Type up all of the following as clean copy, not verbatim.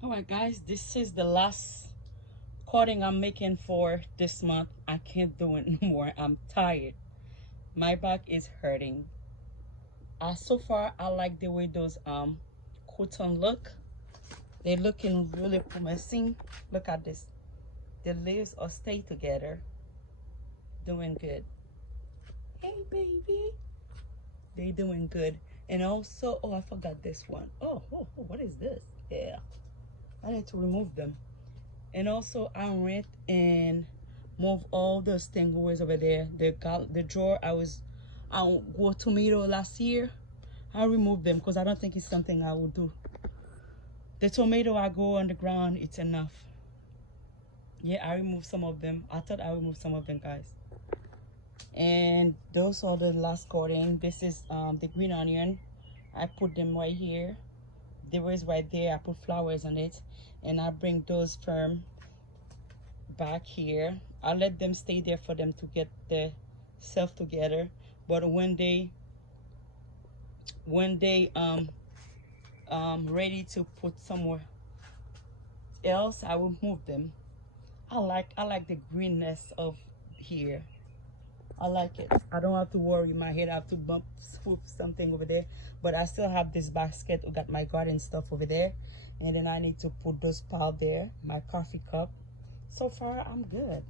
All right, guys, this is the last cutting I'm making for this month. I can't do it no more. I'm tired. My back is hurting. So far, I like the way those croutons look. They're looking really promising. Look at this. The leaves are stay together. Doing good. Hey, baby. They doing good. And also, oh, I forgot this one. Oh, what is this? Yeah, I need to remove them. And also, I went and move all those things over there. The drawer I grew tomato last year. I removed them because I don't think it's something I would do. The tomato I go on the ground, it's enough. Yeah, I removed some of them. I thought I removed some of them, guys. And those are the last coating. This is the green onion. I put them right here. They was right there. I put flowers on it, and I bring those firm back here. I let them stay there for them to get their self together. But when they ready to put somewhere else, I will move them. I like the greenness of here. I like it. I don't have to worry my head. I have to bump swoop something over there. But I still have this basket. I got my garden stuff over there. And then I need to put those pile there. My coffee cup. So far, I'm good.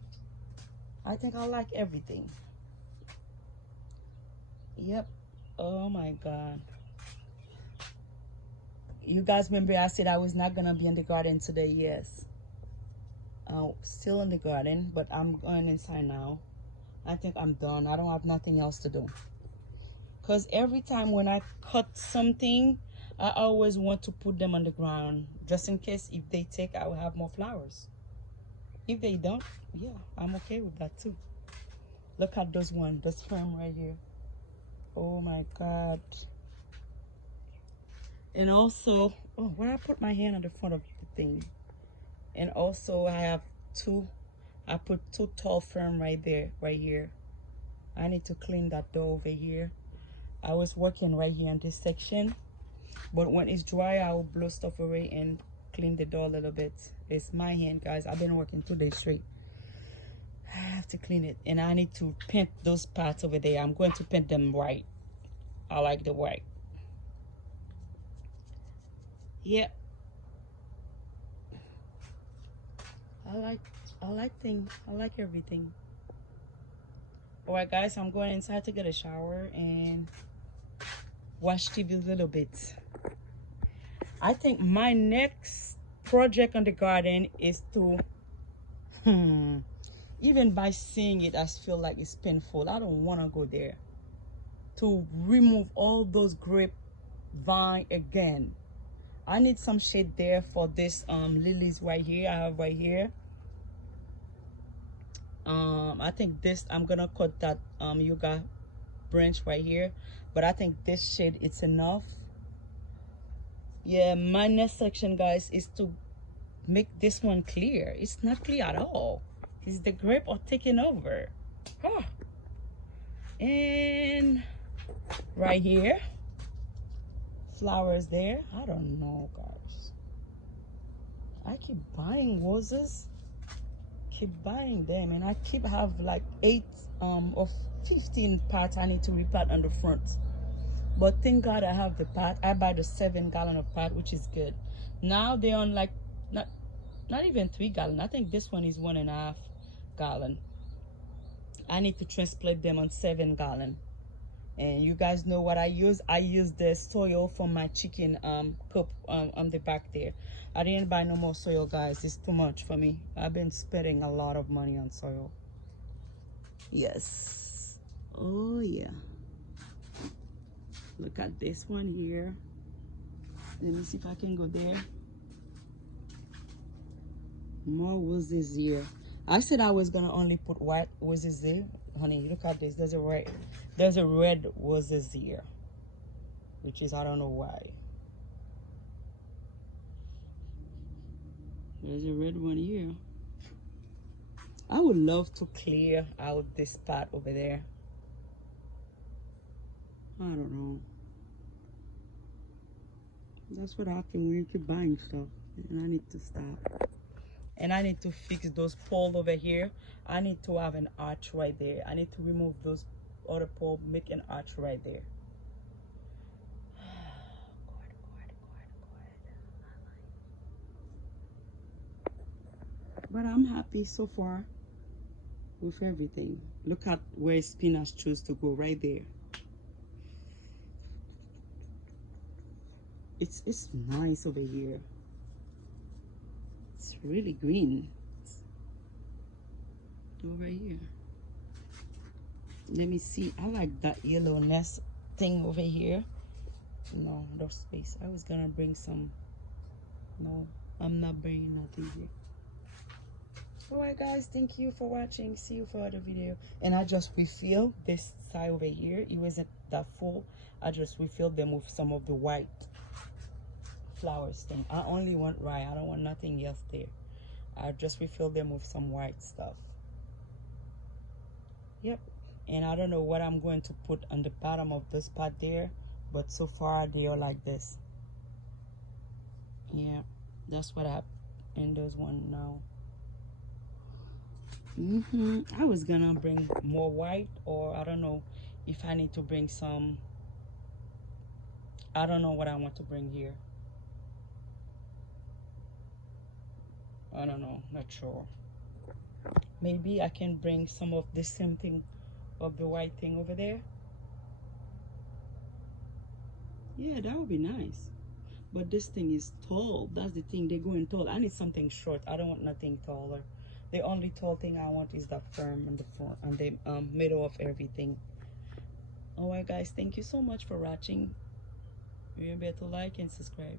I think I like everything. Yep. Oh my God. You guys remember I said I was not going to be in the garden today? Yes. Still in the garden, but I'm going inside now. I think I'm done. I don't have nothing else to do. Because every time when I cut something, I always want to put them on the ground. Just in case if they take, I will have more flowers. If they don't, yeah, I'm okay with that too. Look at those one, this firm right here. Oh my God. And also, oh, where I put my hand on the front of the thing. And also I have I put two tall firm right there, right here. I need to clean that door over here. I was working right here in this section, but when it's dry, I will blow stuff away and clean the door a little bit. It's my hand, guys. I've been working 2 days straight. I have to clean it, and I need to paint those parts over there. I'm going to paint them white. I like the white. Yep. I like I like things. I like everything. All right, guys, I'm going inside to get a shower and watch TV a little bit. I think my next project on the garden is to, even by seeing it, I feel like it's painful. I don't want to go there. To remove all those grape vine again. I need some shade there for this lilies right here. I have right here. I think this I'm gonna cut that yucca branch right here, but I think this shade it's enough. Yeah, my next section, guys, is to make this one clear. It's not clear at all. Is the grape are taking over. Huh. And right here, flowers there. I don't know, guys. I keep buying roses, keep buying them, and I keep have like 8 or 15 parts I need to repot on the front. But thank God I have the pot. I buy the 7 gallon of pot, which is good. Now they're on like not even 3 gallon. I think this one is 1.5 gallon. I need to transplant them on 7 gallon. And you guys know what I use. I use the soil from my chicken cup on the back there. I didn't buy no more soil, guys. It's too much for me. I've been spending a lot of money on soil. Yes. Oh yeah. Look at this one here. Let me see if I can go there. More roses here. I said I was gonna only put white roses there. Honey, look at this. There's a red roses here. Which is I don't know why. There's a red one here. I would love to clear out this spot over there. I don't know. That's what happens when you keep buying stuff. And I need to stop. And I need to fix those poles over here. I need to have an arch right there. I need to remove those other poles, make an arch right there. But I'm happy so far with everything. Look at where spinach chose to go, right there. It's nice over here. It's really green. Over here. Let me see. I like that yellow nest thing over here. No, no space. I was gonna bring some. No, I'm not bringing nothing here. Alright guys, thank you for watching. See you for other video. And I just refill this side over here. It wasn't that full. I just refilled them with some of the white flowers thing. I only want white. I don't want nothing else there. I just refilled them with some white stuff. Yep. And I don't know what I'm going to put on the bottom of this pot there, but so far they are like this. Yeah, that's what I in those one now. I was gonna bring more white, or I don't know if I need to bring some. I don't know what I want to bring here. I don't know, not sure. Maybe I can bring some of the same thing of the white thing over there. Yeah, that would be nice. But this thing is tall. That's the thing. They're going tall. I need something short. I don't want nothing taller. The only tall thing I want is the firm and the front and the middle of everything. Alright guys, thank you so much for watching. Remember to like and subscribe.